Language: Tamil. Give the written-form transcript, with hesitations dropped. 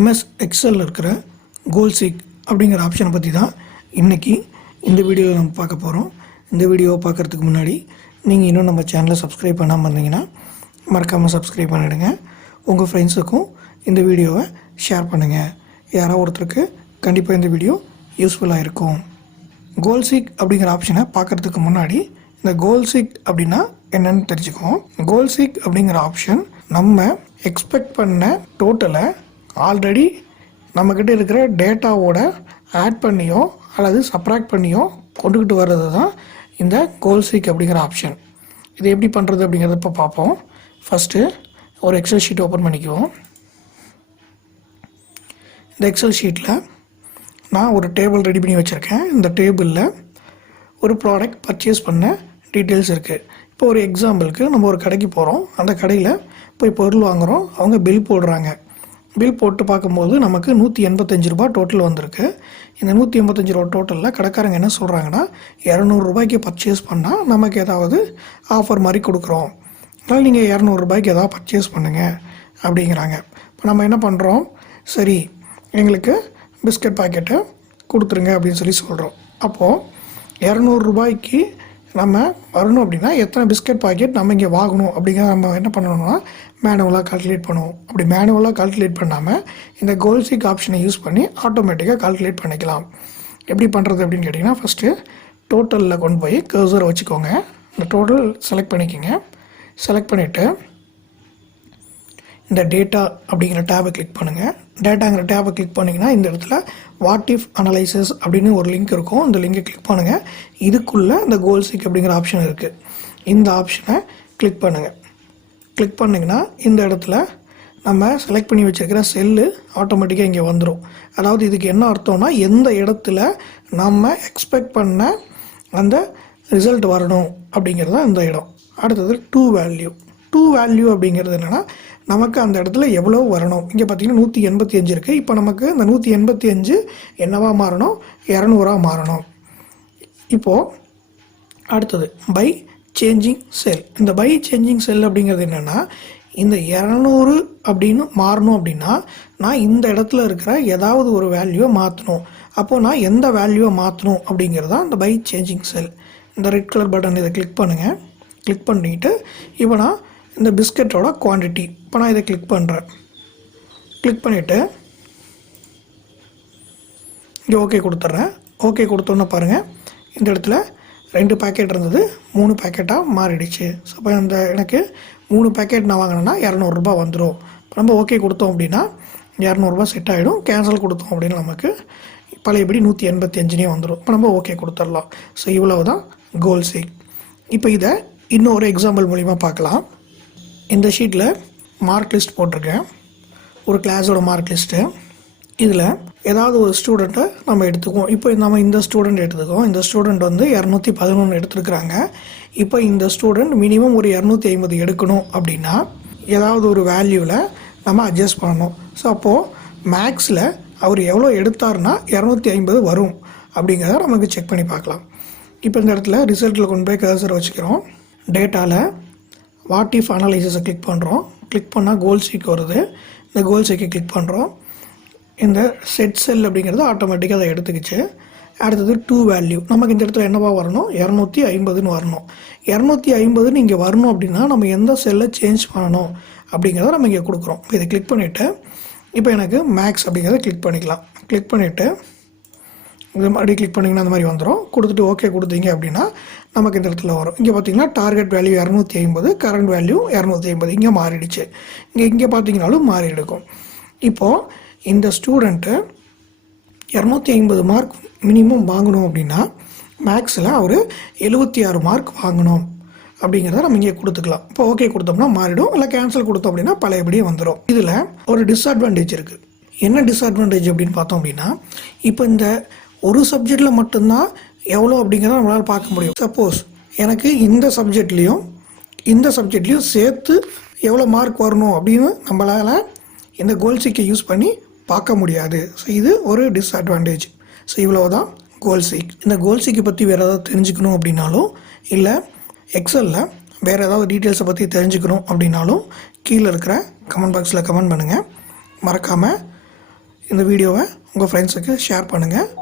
msexcel இருக்கிற கோல் சீக் அப்படிங்கிற ஆப்ஷனை பற்றி தான் இன்றைக்கி இந்த வீடியோவில் நம்ம பார்க்க போகிறோம். இந்த வீடியோவை பார்க்குறதுக்கு முன்னாடி நீங்கள் இன்னும் நம்ம சேனலை சப்ஸ்கிரைப் பண்ணாமல் இருந்தீங்கன்னா மறக்காமல் சப்ஸ்கிரைப் பண்ணிவிடுங்க. உங்கள் ஃப்ரெண்ட்ஸுக்கும் இந்த வீடியோவை ஷேர் பண்ணுங்கள். யாராவது ஒருத்தருக்கு கண்டிப்பாக இந்த வீடியோ யூஸ்ஃபுல்லாக இருக்கும். கோல் சீக் அப்படிங்கிற ஆப்ஷனை பார்க்குறதுக்கு முன்னாடி இந்த கோல் சீக் அப்படின்னா என்னென்னு தெரிஞ்சுக்குவோம். கோல் சீக் அப்படிங்கிற ஆப்ஷன் நம்ம எக்ஸ்பெக்ட் பண்ண டோட்டலை ஆல்ரெடி நம்மக்கிட்ட இருக்கிற டேட்டாவோட ஆட் பண்ணியோ அல்லது சப்ராக்ட் பண்ணியோ கொண்டுக்கிட்டு வர்றது தான் இந்த கோல் சீக் அப்படிங்கிற ஆப்ஷன். இது எப்படி பண்ணுறது அப்படிங்கிறத இப்போ பார்ப்போம். ஃபஸ்ட்டு ஒரு எக்ஸல் ஷீட் ஓப்பன் பண்ணிக்குவோம். இந்த எக்ஸல் ஷீட்டில் நான் ஒரு டேபிள் ரெடி பண்ணி வச்சுருக்கேன். இந்த டேபிளில் ஒரு ப்ராடக்ட் பர்ச்சேஸ் பண்ண டீட்டெயில்ஸ் இருக்குது. இப்போ ஒரு எக்ஸாம்பிளுக்கு நம்ம ஒரு கடைக்கு போகிறோம். அந்த கடையில் போய் பொருள் வாங்குகிறோம். அவங்க பில் போடுறாங்க. பில் போட்டு பார்க்கும்போது நமக்கு 185 ரூபா டோட்டல் வந்திருக்கு. இந்த 185 ரூபா டோட்டலில் கடைக்காரங்க என்ன சொல்கிறாங்கன்னா 200 ரூபாய்க்கு பர்ச்சேஸ் பண்ணால் நமக்கு ஏதாவது ஆஃபர் மாதிரி கொடுக்குறோம், அதனால் நீங்கள் 200 ரூபாய்க்கு ஏதாவது பர்ச்சேஸ் பண்ணுங்கள் அப்படிங்கிறாங்க. இப்போ நம்ம என்ன பண்ணுறோம், சரி எங்களுக்கு பிஸ்கட் பாக்கெட்டை கொடுத்துருங்க அப்படின்னு சொல்லி சொல்கிறோம். அப்போது 200 ரூபாய்க்கு நம்ம வரணும் அப்படின்னா எத்தனை பிஸ்கட் பாக்கெட் நம்ம இங்கே வாங்கணும் அப்படிங்கிறத நம்ம என்ன பண்ணணும்னா மேனுவலாக கால்குலேட் பண்ணுவோம். அப்படி மேனுவலாக கால்குலேட் பண்ணாமல் இந்த கோல் சீக் ஆப்ஷனை யூஸ் பண்ணி ஆட்டோமேட்டிக்காக கால்குலேட் பண்ணிக்கலாம். எப்படி பண்ணுறது அப்படின்னு கேட்டிங்கன்னா, ஃபஸ்ட்டு டோட்டலில் கொண்டு போய் கர்சரை வச்சுக்கோங்க. இந்த டோட்டல் செலக்ட் பண்ணிக்கோங்க. செலக்ட் பண்ணிவிட்டு இந்த டேட்டா அப்படிங்கிற டேபை கிளிக் பண்ணுங்கள். டேட்டாங்கிற டேபை கிளிக் பண்ணிங்கன்னா இந்த இடத்துல வாட் இஃப் அனலைசிஸ் அப்படின்னு ஒரு லிங்க் இருக்கும். இந்த லிங்கை கிளிக் பண்ணுங்கள். இதுக்குள்ளே இந்த கோல் சீக் அப்படிங்கிற ஆப்ஷன் இருக்குது. இந்த ஆப்ஷனை கிளிக் பண்ணுங்கள். கிளிக் பண்ணிங்கன்னா இந்த இடத்துல நம்ம செலக்ட் பண்ணி வச்சுருக்கிற செல்லு ஆட்டோமேட்டிக்காக இங்கே வந்துடும். அதாவது இதுக்கு என்ன அர்த்தம்னா, எந்த இடத்துல நம்ம எக்ஸ்பெக்ட் பண்ண அந்த ரிசல்ட் வரணும் அப்படிங்கிறது தான் இந்த இடம். அடுத்தது டூ வேல்யூ அப்படிங்கிறது என்னென்னா, நமக்கு அந்த இடத்துல எவ்வளோ வரணும். இங்கே பார்த்திங்கன்னா 185 இருக்குது. இப்போ நமக்கு இந்த 185 என்னவாக மாறணும், 200 மாறணும். இப்போது அடுத்தது பை சேஞ்சிங் செல். இந்த பை சேஞ்சிங் செல் அப்படிங்கிறது என்னென்னா, இந்த 200 அப்படின்னு மாறணும் அப்படின்னா நான் இந்த இடத்துல இருக்கிற ஏதாவது ஒரு வேல்யூவை மாற்றணும். அப்போது நான் எந்த வேல்யூவை மாற்றணும் அப்படிங்கிறது தான் இந்த பை சேஞ்சிங் செல். இந்த ரெட் கலர் பட்டன் இதை கிளிக் பண்ணுங்கள். கிளிக் பண்ணிவிட்டு இப்போ நான் இந்த பிஸ்கட்டோட குவான்டிட்டி இப்போ நான் இதை கிளிக் பண்ணுறேன். கிளிக் பண்ணிவிட்டு இங்கே ஓகே கொடுத்துட்றேன். ஓகே கொடுத்தோன்னே பாருங்கள், இந்த இடத்துல 2 பேக்கெட் இருந்தது 3 பேக்கெட்டாக மாறிடுச்சு. ஸோ இப்போ இந்த எனக்கு 3 பேக்கெட் நான் வாங்கினேன்னா 200 ரூபா வந்துடும். இப்போ நம்ம ஓகே கொடுத்தோம் அப்படின்னா 200 ரூபா செட் ஆகிடும். கேன்சல் கொடுத்தோம் அப்படின்னா நமக்கு பழையபடி 185 வந்துடும். இப்போ நம்ம ஓகே கொடுத்துடலாம். ஸோ இவ்வளவு தான் கோல் சீக். இப்போ இதை இன்னொரு எக்ஸாம்பிள் மூலிமா பார்க்கலாம். இந்த ஷீட்டில் மார்க் லிஸ்ட் போட்டிருக்கேன், ஒரு கிளாஸோட மார்க் லிஸ்ட்டு. இதில் ஏதாவது ஒரு ஸ்டூடெண்ட்டை நம்ம எடுத்துக்குவோம். இப்போ நம்ம இந்த ஸ்டூடெண்ட் எடுத்துக்குவோம். இந்த ஸ்டூடெண்ட் வந்து 211 எடுத்துருக்குறாங்க. இப்போ இந்த ஸ்டூடெண்ட் மினிமம் ஒரு 250 எடுக்கணும் அப்படின்னா ஏதாவது ஒரு வேல்யூவில் நம்ம அட்ஜஸ்ட் பண்ணணும். ஸோ அப்போது மேக்ஸில் அவர் எவ்வளோ எடுத்தார்னா 250 வரும் அப்படிங்கிறத நமக்கு செக் பண்ணி பார்க்கலாம். இப்போ இந்த இடத்துல ரிசல்ட்டில் கொண்டு போய் கர்சரை வச்சுக்கிறோம். டேட்டாவில் வாட் இஃப் அனலைசிஸை கிளிக் பண்ணுறோம். கிளிக் பண்ணால் கோல் சீக் வருது. இந்த கோல் சீக்கை கிளிக் பண்ணுறோம். இந்த செட் செல் அப்படிங்கிறது ஆட்டோமேட்டிக்காக அதை எடுத்துக்கிச்சு. அடுத்தது டூ வேல்யூ. நமக்கு இந்த இடத்துல என்னவா வரணும், 250ன்னு வரணும். 250ன்னு இங்கே வரணும் அப்படின்னா நம்ம எந்த செல்லை சேஞ்ச் பண்ணணும் அப்படிங்கிறத நம்ம இங்கே கொடுக்குறோம். இதை கிளிக் பண்ணிவிட்டு இப்போ எனக்கு மேக்ஸ் அப்படிங்கிறத கிளிக் பண்ணிக்கலாம். கிளிக் பண்ணிவிட்டு இது மாதிரி கிளிக் பண்ணிங்கன்னா அந்த மாதிரி வந்துடும். கொடுத்துட்டு ஓகே கொடுத்தீங்க அப்படின்னா நமக்கு இந்த இடத்துல வரும். இங்கே பார்த்தீங்கன்னா டார்கெட் வேல்யூ 250, கரண்ட் வேல்யூ 250 இங்கே மாறிடுச்சு. இங்கே பார்த்தீங்கனாலும் மாறி எடுக்கும். இப்போது இந்த ஸ்டூடெண்ட்டு 250 மார்க் மினிமம் வாங்கணும் அப்படின்னா மேக்ஸில் அவர் 76 மார்க் வாங்கணும் அப்படிங்கிறத நம்ம இங்கே கொடுத்துக்கலாம். இப்போ ஓகே கொடுத்தோம்னா மாறிடும். இல்லை கேன்சல் கொடுத்தோம் அப்படின்னா பழையபடியே வந்துடும். இதில் ஒரு டிஸ்அட்வான்டேஜ் இருக்குது. என்ன டிஸ்அட்வான்டேஜ் அப்படின்னு பார்த்தோம் அப்படின்னா, இப்போ இந்த ஒரு சப்ஜெக்டில் மட்டும்தான் எவ்வளோ அப்படிங்கிறத நம்மளால் பார்க்க முடியும். சப்போஸ் எனக்கு இந்த சப்ஜெக்ட்லேயும் சேர்த்து எவ்வளோ மார்க் வரணும் அப்படின்னு நம்மளால் இந்த கோல் சீக்கை யூஸ் பண்ணி பார்க்க முடியாது. ஸோ இது ஒரு டிஸ்அட்வான்டேஜ். ஸோ இவ்வளோ தான் கோல் சீக். இந்த கோல் சீக்கை பற்றி வேறு ஏதாவது தெரிஞ்சுக்கணும் அப்படின்னாலும், இல்லை எக்ஸலில் வேறு ஏதாவது டீட்டெயில்ஸை பற்றி தெரிஞ்சுக்கணும் அப்படின்னாலும் கீழே இருக்கிற கமெண்ட் பாக்ஸில் கமெண்ட் பண்ணுங்கள். மறக்காமல் இந்த வீடியோவை உங்கள் ஃப்ரெண்ட்ஸுக்கு ஷேர் பண்ணுங்கள்.